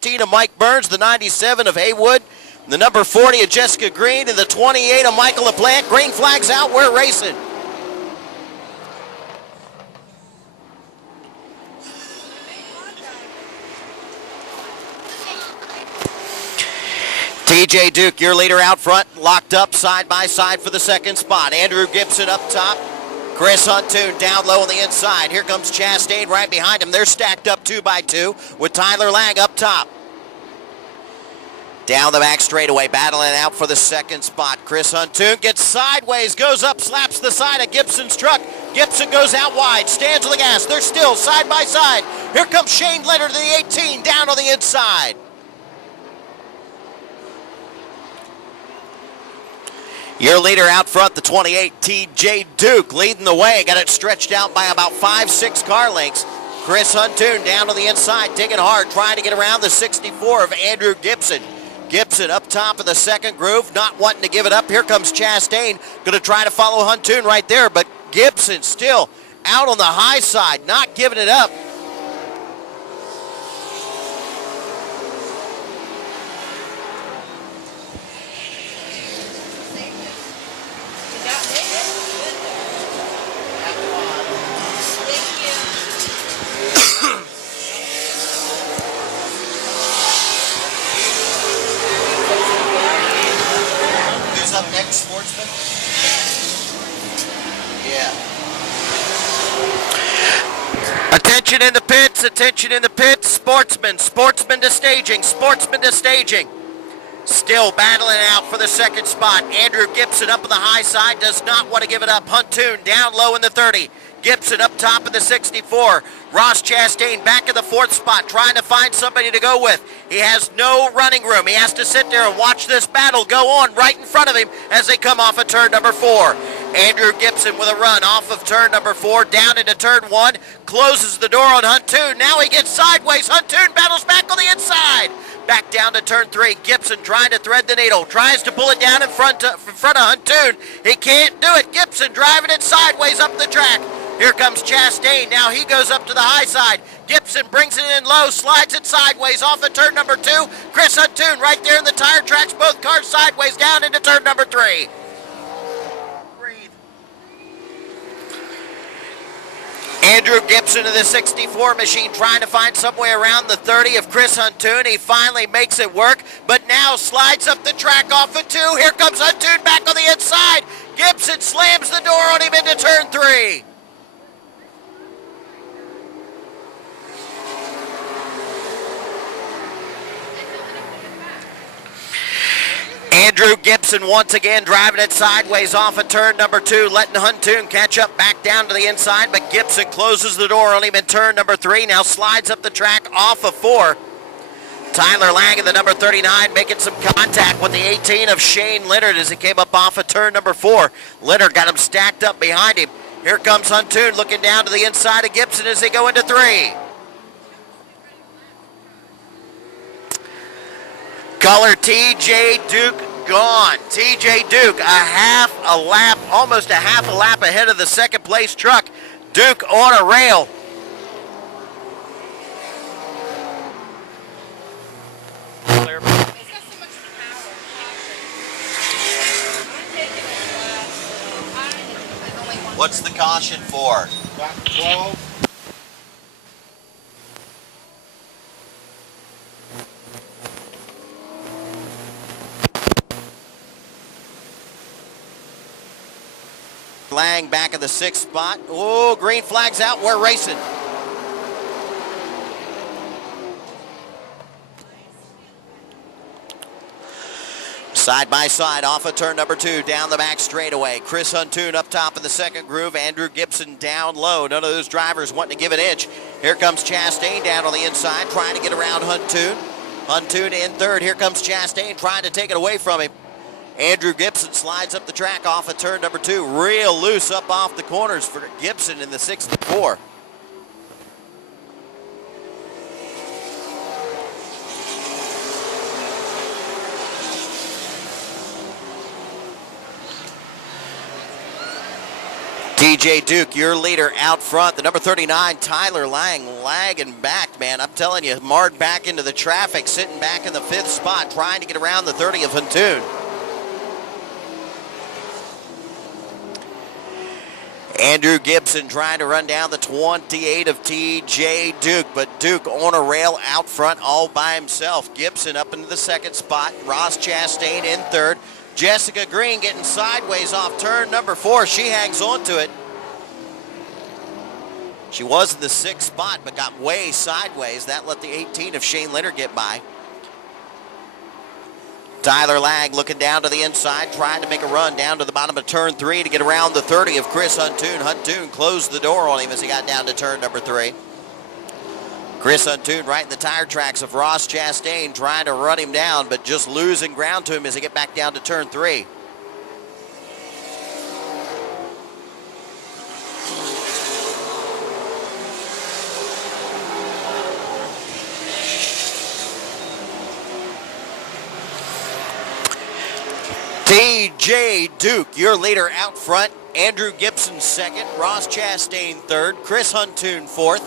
14 of Mike Burns, the 97 of Haywood, the number 40 of Jessica Green, and the 28 of Michael LaPlante. Green flag's out, we're racing. TJ Duke, your leader out front, locked up side by side for the second spot. Andrew Gibson up top. Chris Huntoon down low on the inside. Here comes Chastain right behind him. They're stacked up 2 by 2 with Tyler Lang up top. Down the back straightaway, battling out for the second spot. Chris Huntoon gets sideways, goes up, slaps the side of Gibson's truck. Gibson goes out wide, stands on the gas. They're still side by side. Here comes Shane Leonard to the 18, down on the inside. Your leader out front, the 28, TJ Duke, leading the way. Got it stretched out by about 5-6 car lengths. Chris Huntoon down on the inside, digging hard, trying to get around the 64 of Andrew Gibson. Gibson up top of the second groove, not wanting to give it up. Here comes Chastain, going to try to follow Huntoon right there, but Gibson still out on the high side, not giving it up. Up next, Sportsman? Yeah. Attention in the pits, attention in the pits. Sportsman, Sportsman to staging, Sportsman to staging. Still battling out for the second spot. Andrew Gibson up on the high side, does not want to give it up. Huntoon down low in the 30. Gibson up top in the 64. Ross Chastain back in the 4th spot, trying to find somebody to go with. He has no running room. He has to sit there and watch this battle go on right in front of him as they come off of turn number 4. Andrew Gibson with a run off of turn number 4, down into turn 1, closes the door on Huntoon. Now he gets sideways. Huntoon battles back on the inside. Back down to turn 3. Gibson trying to thread the needle. Tries to pull it down in front of Huntoon. He can't do it. Gibson driving it sideways up the track. Here comes Chastain. Now he goes up to the high side. Gibson brings it in low, slides it sideways off of turn number 2. Chris Huntoon right there in the tire tracks. Both cars sideways down into turn number 3. Breathe. Andrew Gibson of the 64 machine trying to find some way around the 30 of Chris Huntoon. He finally makes it work, but now slides up the track off of 2. Here comes Huntoon back on the inside. Gibson slams the door on him into turn 3. Andrew Gibson once again driving it sideways off of turn number 2, letting Huntoon catch up back down to the inside, but Gibson closes the door on him in turn number 3, now slides up the track off of 4. Tyler Lang in the number 39 making some contact with the 18 of Shane Leonard as he came up off of turn number 4. Leonard got him stacked up behind him. Here comes Huntoon looking down to the inside of Gibson as they go into 3. Color TJ Duke gone. TJ Duke almost a half a lap ahead of the second place truck. Duke on a rail. What's the caution for? 12. Lang back in the 6th spot. Oh, green flag's out. We're racing. Side by side off of turn number 2, down the back straightaway. Chris Huntoon up top in the second groove. Andrew Gibson down low. None of those drivers wanting to give an inch. Here comes Chastain down on the inside, trying to get around Huntoon. Huntoon in 3rd. Here comes Chastain trying to take it away from him. Andrew Gibson slides up the track off of turn number 2. Real loose up off the corners for Gibson in the 64. TJ Duke, your leader out front. The number 39, Tyler Lang, lagging back wrecked, man. I'm telling you, marred back into the traffic, sitting back in the 5th spot, trying to get around the 30 of Huntoon. Andrew Gibson trying to run down the 28 of TJ Duke, but Duke on a rail out front all by himself. Gibson up into the 2nd spot. Ross Chastain in 3rd. Jessica Green getting sideways off turn number 4. She hangs on to it. She was in the 6th spot, but got way sideways. That let the 18 of Shane Leonard get by. Tyler Lang looking down to the inside, trying to make a run down to the bottom of turn 3 to get around the 30 of Chris Huntoon. Huntoon closed the door on him as he got down to turn number 3. Chris Huntoon right in the tire tracks of Ross Chastain, trying to run him down, but just losing ground to him as they get back down to turn 3. TJ Duke, your leader out front. Andrew Gibson 2nd, Ross Chastain 3rd, Chris Huntoon 4th.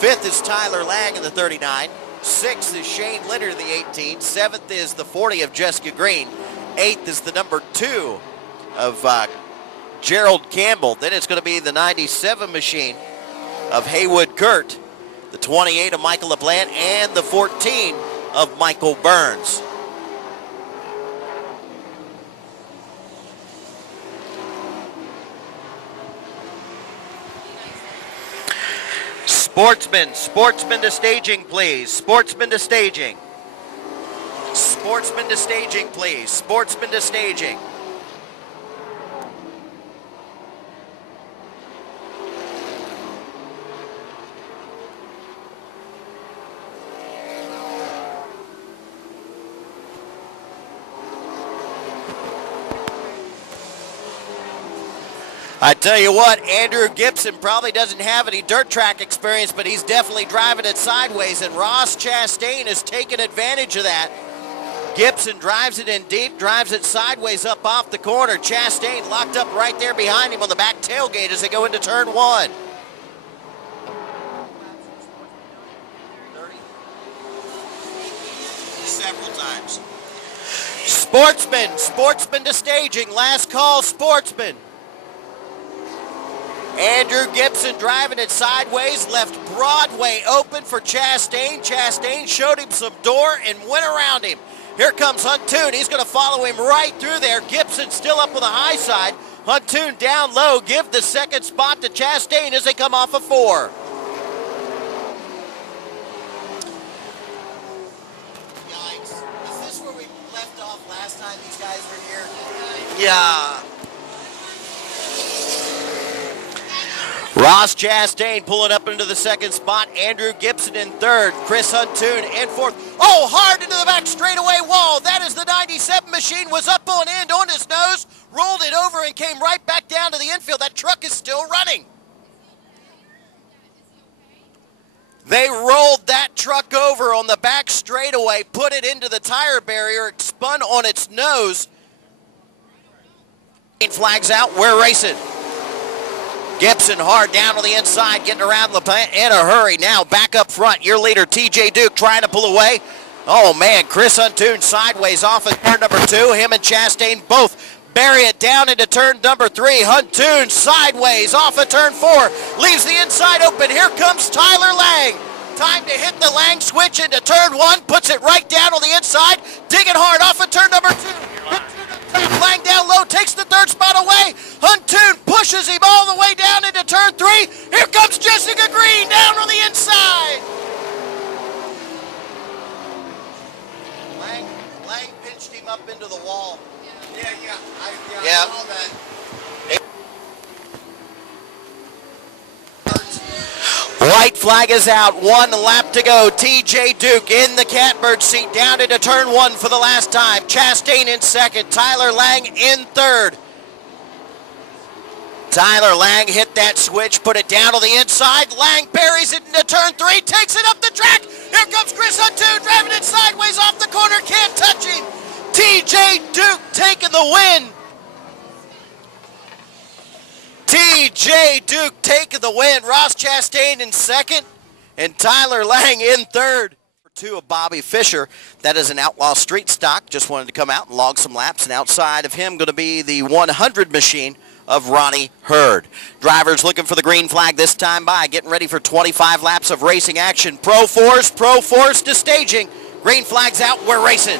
5th is Tyler Lang in the 39. 6th is Shane Leonard in the 18. 7th is the 40 of Jessica Green. 8th is the number 2 of Gerald Campbell. Then it's going to be the 97 machine of Haywood Kurt, the 28 of Michael LaPlante, and the 14 of Michael Burns. Sportsman to staging, please. Sportsman to staging. Sportsman to staging, please. Sportsman to staging. I tell you what, Andrew Gibson probably doesn't have any dirt track experience, but he's definitely driving it sideways, and Ross Chastain has taken advantage of that. Gibson drives it in deep, drives it sideways up off the corner. Chastain locked up right there behind him on the back tailgate as they go into turn 1. 30. Several times. Sportsman to staging. Last call, Sportsman. Andrew Gibson driving it sideways, left Broadway open for Chastain. Chastain showed him some door and went around him. Here comes Huntoon. He's going to follow him right through there. Gibson still up on the high side. Huntoon down low. Give the 2nd spot to Chastain as they come off of 4. Yikes. Is this where we left off last time these guys were here? Yeah. Ross Chastain pulling up into the 2nd spot. Andrew Gibson in 3rd. Chris Huntoon in 4th. Oh, hard into the back straightaway wall. That is the 97 machine. Was up on end on his nose. Rolled it over and came right back down to the infield. That truck is still running. They rolled that truck over on the back straightaway, put it into the tire barrier, it spun on its nose. Flags out. We're racing. Gibson hard down on the inside, getting around LaPlante in a hurry. Now back up front, your leader TJ Duke trying to pull away. Oh man, Chris Huntoon sideways off at turn number 2. Him and Chastain both bury it down into turn number 3. Huntoon sideways off of turn 4. Leaves the inside open. Here comes Tyler Lang. Time to hit the Lang switch into turn 1. Puts it right down on the inside. Digging hard off of turn number 2. Lang down low, takes the 3rd spot away. Huntoon pushes him all the way down into turn 3. Here comes Jessica Green down on the inside. Lang pinched him up into the wall. I saw that. White flag is out. 1 lap to go. TJ Duke in the catbird seat down into turn 1 for the last time. Chastain in 2nd. Tyler Lang in 3rd. Tyler Lang hit that switch, put it down on the inside. Lang buries it into turn 3, takes it up the track. Here comes Chris Huntoon driving it sideways off the corner. Can't touch him. TJ Duke taking the win. TJ Duke taking the win. Ross Chastain in 2nd. and Tyler Lang in third. Two of Bobby Fisher. That is an Outlaw Street stock. Just wanted to come out and log some laps. And outside of him going to be the 100 machine of Ronnie Hurd. Drivers looking for the green flag this time by. Getting ready for 25 laps of racing action. Pro Force to staging. Green flag's out. We're racing.